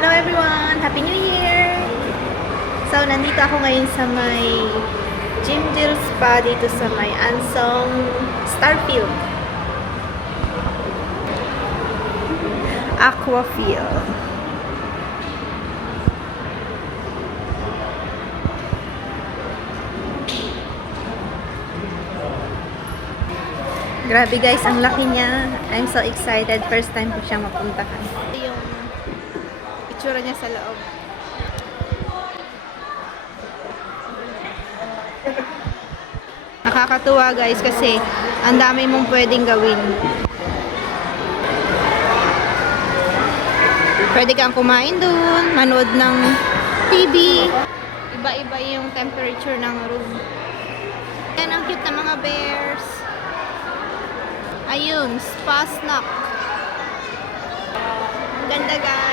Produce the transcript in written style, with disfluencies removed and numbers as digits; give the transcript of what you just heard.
Hello everyone! Happy New Year! So, nandito ako ngayon sa may Jim Jill Spa dito sa may Ansong Starfield. Aquafield. Grabe guys, ang laki niya. I'm so excited. First time ko siyang mapuntahan. Yung itsura niya sa loob. Nakakatuwa guys kasi ang dami mong pwedeng gawin. Pwede kang kumain dun, manood ng TV. Iba-iba yung temperature ng room. Yan ang cute na mga bears. Ayun, spa snack. Ganda guys.